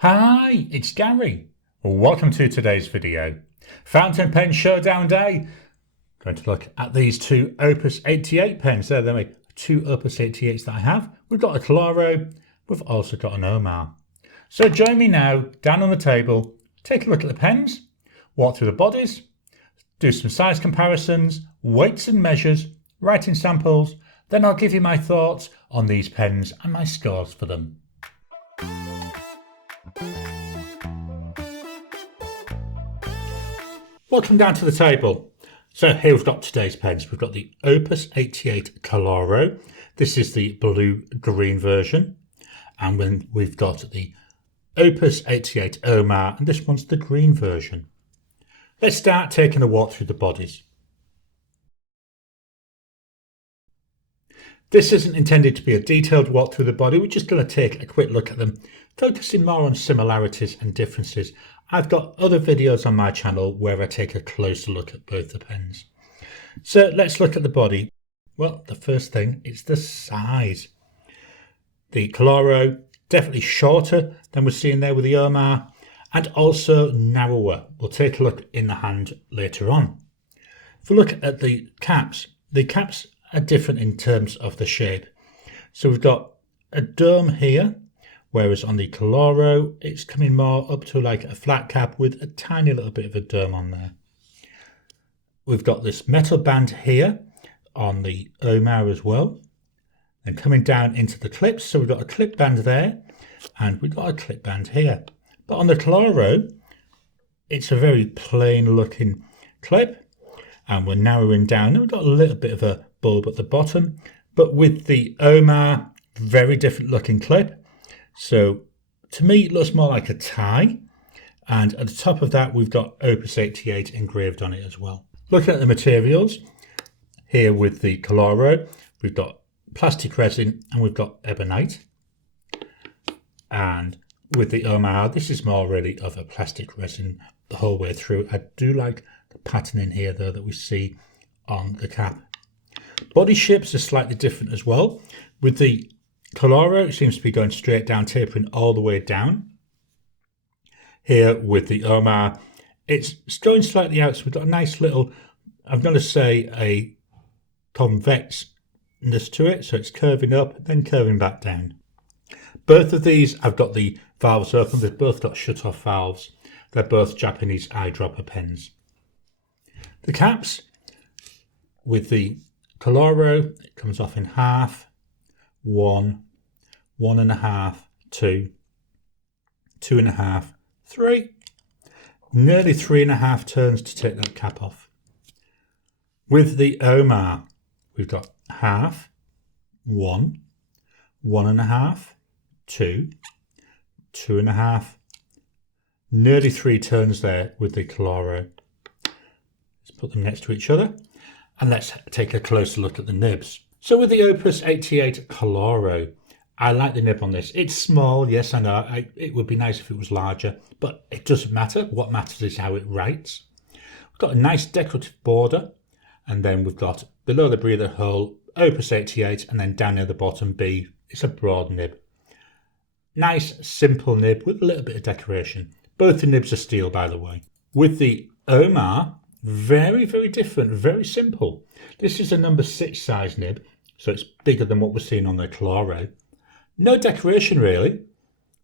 Hi, it's Gary. Welcome to today's video. Fountain Pen Showdown Day. Going to look at these two Opus 88 pens. They're the two Opus 88s that I have. We've got a Koloro. We've also got an Omar. So join me now down on the table. Take a look at the pens. Walk through the bodies. Do some size comparisons, weights and measures, writing samples. Then I'll give you my thoughts on these pens and my scores for them. Welcome down to the table. So here we've got today's pens. We've got the Opus 88 Koloro. This is the blue-green version. And then we've got the Opus 88 Omar, and this one's the green version. Let's start taking a walk through the bodies. This isn't intended to be a detailed walk through the body. We're just going to take a quick look at them, focusing more on similarities and differences. I've got other videos on my channel where I take a closer look at both the pens. So let's look at the body. Well, the first thing is the size. The Koloro, definitely shorter than we're seeing there with the Omar, and also narrower. We'll take a look in the hand later on. If we look at the caps are different in terms of the shape. So we've got a dome here, whereas on the Koloro it's coming more up to like a flat cap with a tiny little bit of a dome on there. We've got this metal band here on the Omar as well, and coming down into the clips. So we've got a clip band there, and we've got a clip band here. But on the Koloro, it's a very plain looking clip, and we're narrowing down. And we've got a little bit of a bulb at the bottom, but with the Omar, very different looking clip. So to me, it looks more like a tie. And at the top of that, we've got Opus 88 engraved on it as well. Looking at the materials, here with the Koloro, we've got plastic resin and we've got ebonite. And with the Omar, this is more really of a plastic resin the whole way through. I do like the pattern in here though that we see on the cap. Body shapes are slightly different as well. With the Koloro, it seems to be going straight down, tapering all the way down. Here with the Omar, it's going slightly out, so we've got a nice little, I'm going to say a convexness to it, so it's curving up, then curving back down. Both of these, I've got the valves open, they've both got shut-off valves. They're both Japanese eyedropper pens. The caps, with the Koloro, it comes off in half, 1, 1.5, 2, 2.5, 3. Nearly 3.5 turns to take that cap off. With the Omar, we've got half, 1, 1.5, 2, 2.5, nearly 3 turns there with the Koloro. Let's put them next to each other and let's take a closer look at the nibs. So with the Opus 88 Koloro, I like the nib on this. It's small, yes I know, it would be nice if it was larger, but it doesn't matter. What matters is how it writes. We've got a nice decorative border, and then we've got below the breather hole Opus 88, and then down near the bottom B, it's a broad nib. Nice simple nib with a little bit of decoration. Both the nibs are steel, by the way. With the Omar, very, very different, very simple. This is a number 6 size nib, so it's bigger than what we're seeing on the Koloro. No decoration really.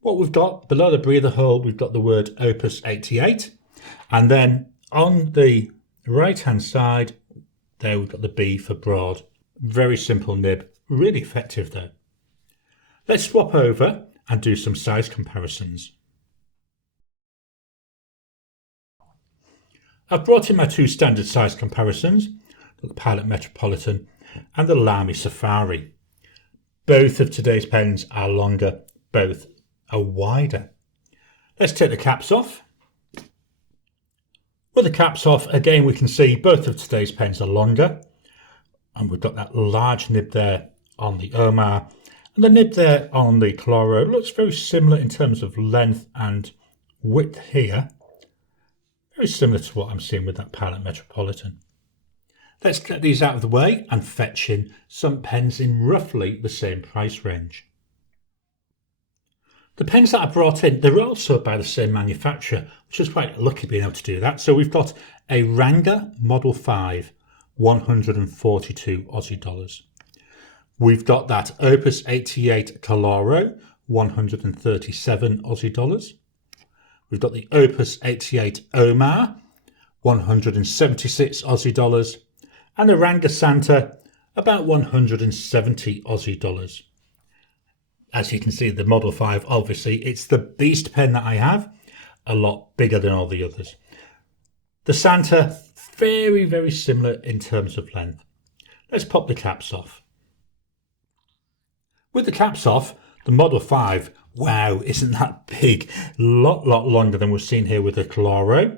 What we've got below the breather hole, we've got the word Opus 88, and then on the right hand side, there we've got the B for broad. Very simple nib, really effective though. Let's swap over and do some size comparisons. I've brought in my two standard size comparisons, the Pilot Metropolitan and the Lamy Safari. Both of today's pens are longer, both are wider. Let's take the caps off. With the caps off, again we can see both of today's pens are longer, and we've got that large nib there on the Omar, and the nib there on the Koloro looks very similar in terms of length and width here. Very similar to what I'm seeing with that Pilot Metropolitan. Let's get these out of the way and fetch in some pens in roughly the same price range. The pens that I brought in, they're also by the same manufacturer, which is quite lucky being able to do that. So we've got a Ranga Model 5, 142 Aussie dollars. We've got that Opus 88 Koloro, 137 Aussie dollars. We've got the Opus 88 Omar, 176 Aussie dollars. And the Ranga Santa, about 170 Aussie dollars. As you can see, the Model 5, obviously, it's the beast pen that I have, a lot bigger than all the others. The Santa, very, very similar in terms of length. Let's pop the caps off. With the caps off, the Model 5, wow, isn't that big? Lot longer than we've seen here with the Koloro.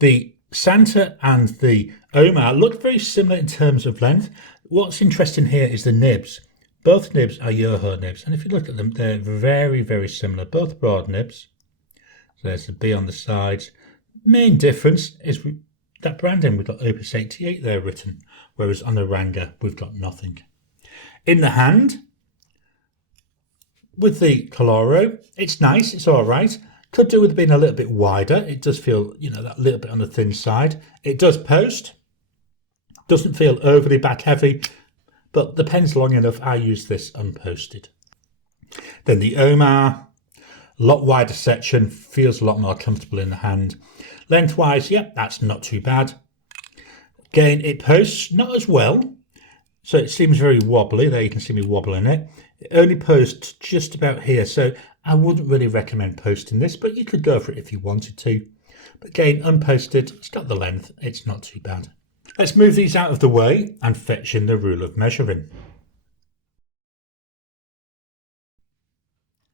The Santa and the Omar look very similar in terms of length. What's interesting here is the nibs. Both nibs are Yoho nibs, and if you look at them, they're very, very similar. Both broad nibs. So there's the B on the sides. Main difference is that branding, we've got Opus 88 there written, whereas on the Ranga, we've got nothing. In the hand, with the Koloro, it's nice, it's all right. Could do with being a little bit wider. It does feel, that little bit on the thin side. It does post. Doesn't feel overly back heavy. But the pen's long enough, I use this unposted. Then the Omar, a lot wider section, feels a lot more comfortable in the hand. Lengthwise, yep, that's not too bad. Again, it posts not as well, so it seems very wobbly. There you can see me wobbling it. It only posts just about here, so I wouldn't really recommend posting this, but you could go for it if you wanted to. But again, unposted, it's got the length, it's not too bad. Let's move these out of the way and fetch in the rule of measuring.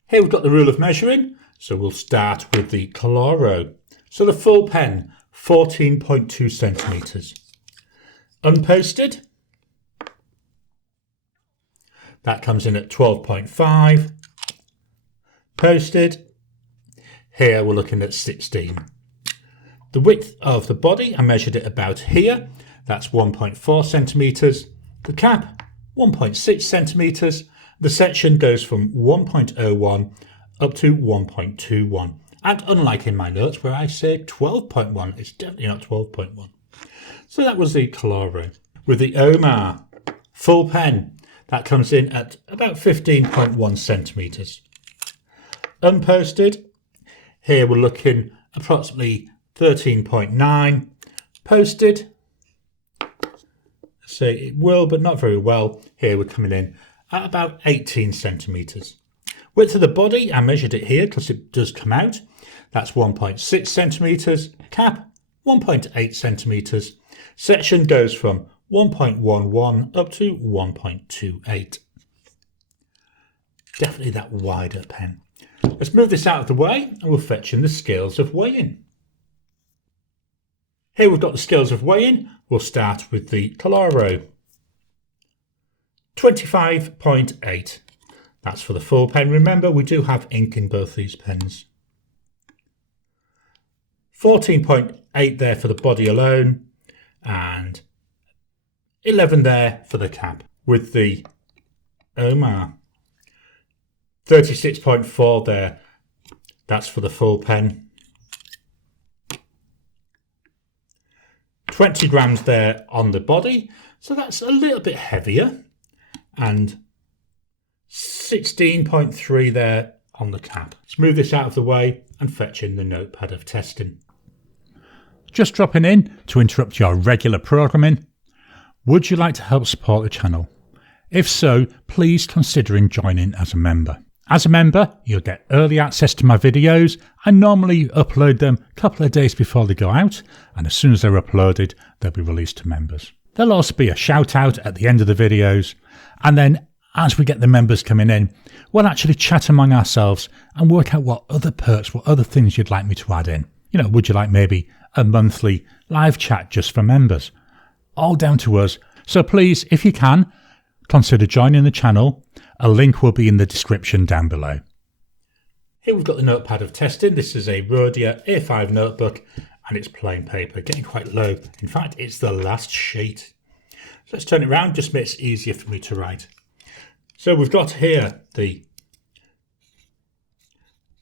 Here we've got the rule of measuring, so we'll start with the Koloro. So the full pen, 14.2 centimetres. Unposted, that comes in at 12.5. Posted, here we're looking at 16. The width of the body, I measured it about here. That's 1.4 centimetres. The cap, 1.6 centimetres. The section goes from 1.01 up to 1.21. And unlike in my notes where I say 12.1, it's definitely not 12.1. So that was the Koloro. With the Omar full pen, that comes in at about 15.1 centimetres. Unposted, here we're looking approximately 13.9. Posted, so it will, but not very well. Here we're coming in at about 18 centimetres. Width of the body, I measured it here because it does come out. That's 1.6 centimetres. Cap, 1.8 centimetres. Section goes from 1.11 up to 1.28. Definitely that wider pen. Let's move this out of the way and we'll fetch in the scales of weighing. Here we've got the scales of weighing. We'll start with the Koloro. 25.8. That's for the full pen. Remember, we do have ink in both these pens. 14.8 there for the body alone, and 11 there for the cap. With the Omar, 36.4 there. That's for the full pen. 20 grams there on the body, so that's a little bit heavier, and 16.3 there on the cap. Let's move this out of the way and fetch in the notepad of testing. Just dropping in to interrupt your regular programming. Would you like to help support the channel? If so, please consider joining as a member. As a member, you'll get early access to my videos. I normally upload them a couple of days before they go out, and as soon as they're uploaded, they'll be released to members. There'll also be a shout out at the end of the videos, and then as we get the members coming in, we'll actually chat among ourselves and work out what other perks, what other things you'd like me to add in. Would you like maybe a monthly live chat just for members? All down to us. So please, if you can, consider joining the channel. A link will be in the description down below. Here we've got the notepad of testing. This is a Rhodia A5 notebook and it's plain paper, getting quite low. In fact, it's the last sheet. So let's turn it around, just makes it easier for me to write. So we've got here the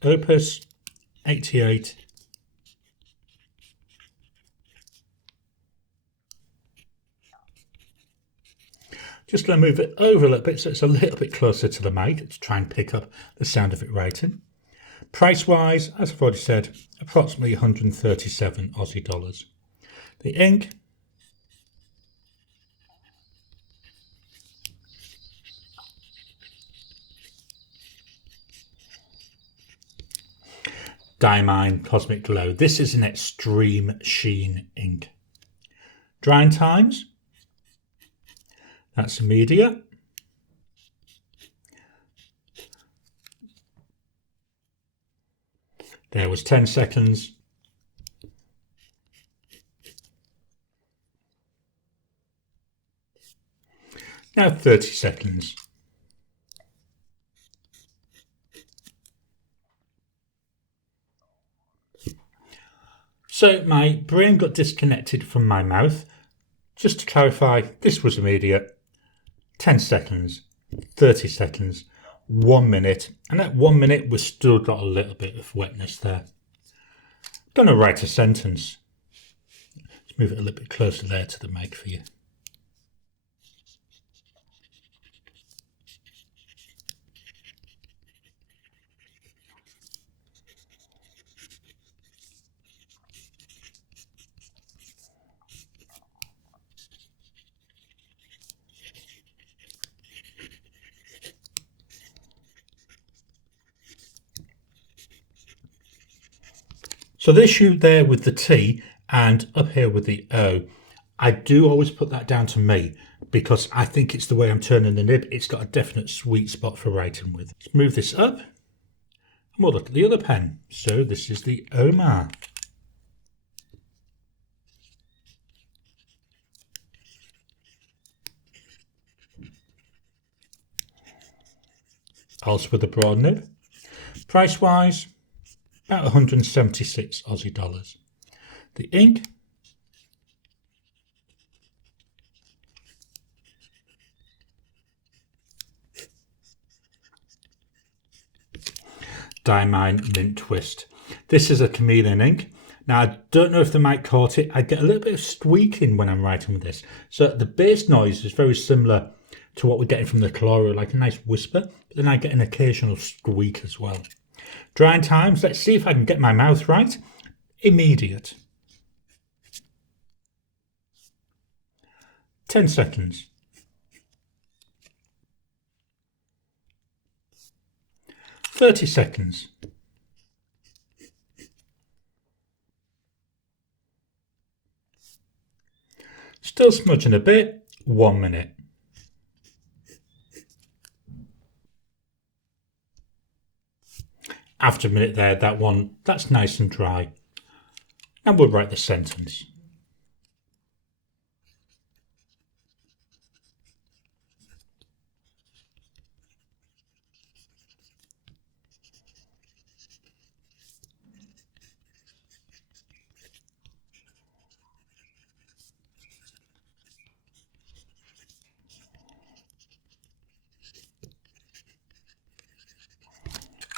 Opus 88. Just going to move it over a little bit so it's a little bit closer to the mic to try and pick up the sound of it writing. Price wise, as I've already said, approximately 137 Aussie dollars. The ink, Diamine Cosmic Glow. This is an extreme sheen ink. Drying times, that's immediate. There was 10 seconds. Now 30 seconds. So my brain got disconnected from my mouth. Just to clarify, this was immediate. 10 seconds, 30 seconds, 1 minute, and at 1 minute we've still got a little bit of wetness there. I'm going to write a sentence. Let's move it a little bit closer there to the mic for you. So the issue there with the T and up here with the O, I do always put that down to me because I think it's the way I'm turning the nib. It's got a definite sweet spot for writing with. Let's move this up and we'll look at the other pen. So this is the Omar. Also with a broad nib. Price wise, about 176 Aussie dollars. The ink, Diamine Mint Twist. This is a chameleon ink. Now I don't know if the mic caught it. I get a little bit of squeaking when I'm writing with this. So the bass noise is very similar to what we're getting from the Koloro, like a nice whisper, but then I get an occasional squeak as well. Drying times, let's see if I can get my mouth right. Immediate. 10 seconds. 30 seconds. Still smudging a bit, 1 minute. After a minute there, that's nice and dry. And we'll write the sentence.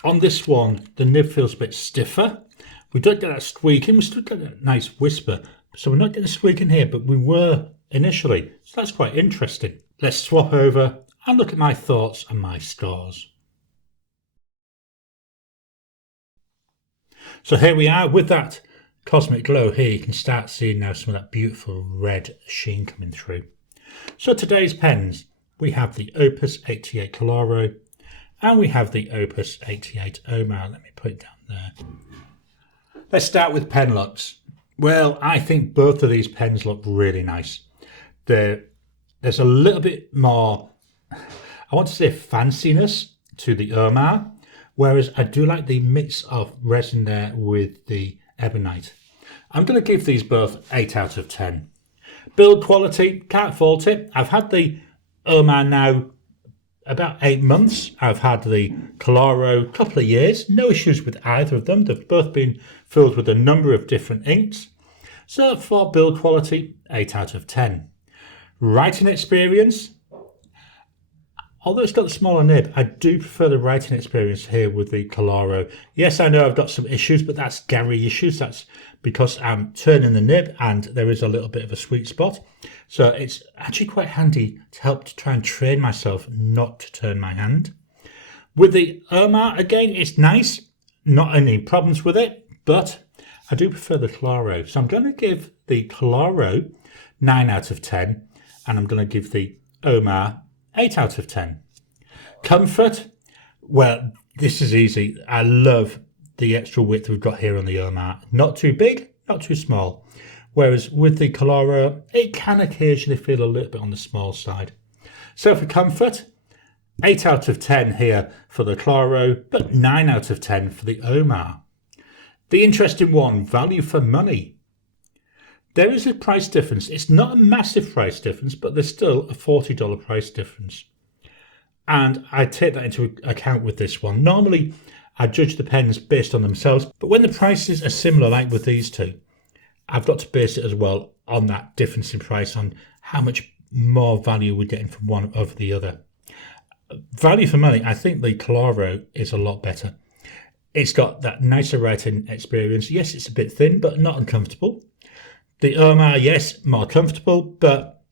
On this one, the nib feels a bit stiffer. We don't get that squeaking, we still get that nice whisper. So we're not getting a squeaking here, but we were initially. So that's quite interesting. Let's swap over and look at my thoughts and my scores. So here we are with that Cosmic Glow here. You can start seeing now some of that beautiful red sheen coming through. So today's pens, we have the Opus 88 Koloro, and we have the Opus 88 Omar. Let me put it down there. Let's start with pen looks. Well, I think both of these pens look really nice. There's a little bit more, I want to say, fanciness to the Omar, whereas I do like the mix of resin there with the ebonite. I'm going to give these both 8 out of 10. Build quality, can't fault it. I've had the Omar now about 8 months. I've had the Koloro a couple of years. No issues with either of them. They've both been filled with a number of different inks. So for build quality, 8 out of 10. Writing experience, Although it's got the smaller nib, I do prefer the writing experience here with the Koloro. Yes, I know I've got some issues, but that's Gary issues. That's because I'm turning the nib and there is a little bit of a sweet spot. So it's actually quite handy to help to try and train myself not to turn my hand. With the Omar, again, it's nice. Not any problems with it, but I do prefer the Koloro. So I'm going to give the Koloro 9 out of 10, and I'm going to give the Omar 8 out of 10. Comfort, well, this is easy. I love the extra width we've got here on the Omar. Not too big, not too small. Whereas with the Koloro, it can occasionally feel a little bit on the small side. So for comfort, 8 out of 10 here for the Koloro, but 9 out of 10 for the Omar. The interesting one, value for money. There is a price difference. It's not a massive price difference, but there's still a $40 price difference. And I take that into account with this one. Normally, I judge the pens based on themselves, but when the prices are similar, like with these two, I've got to base it as well on that difference in price, on how much more value we're getting from one over the other. Value for money, I think the Koloro is a lot better. It's got that nicer writing experience. Yes, it's a bit thin, but not uncomfortable. The Omar, yes, more comfortable, but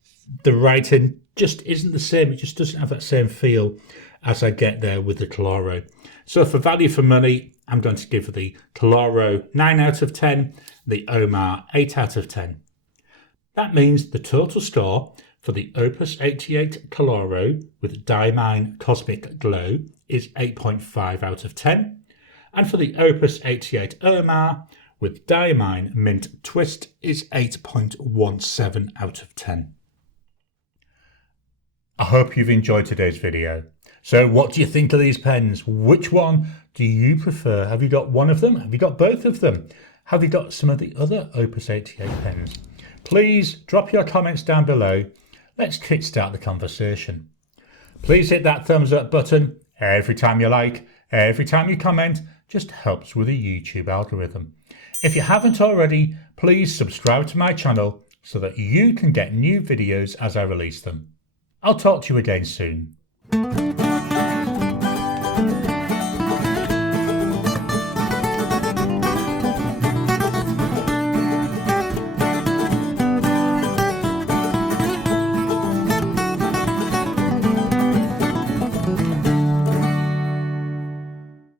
the writing just isn't the same. It just doesn't have that same feel as I get there with the Koloro. So for value for money, I'm going to give the Koloro 9 out of 10, the Omar 8 out of 10. That means the total score for the Opus88 Koloro with Diamine Cosmic Glow is 8.5 out of 10. And for the Opus88 Omar with Diamine Mint Twist is 8.17 out of 10. I hope you've enjoyed today's video. So what do you think of these pens? Which one do you prefer? Have you got one of them? Have you got both of them? Have you got some of the other Opus88 pens? Please drop your comments down below. Let's kickstart the conversation. Please hit that thumbs up button. Every time you like, every time you comment, just helps with the YouTube algorithm. If you haven't already, please subscribe to my channel so that you can get new videos as I release them. I'll talk to you again soon.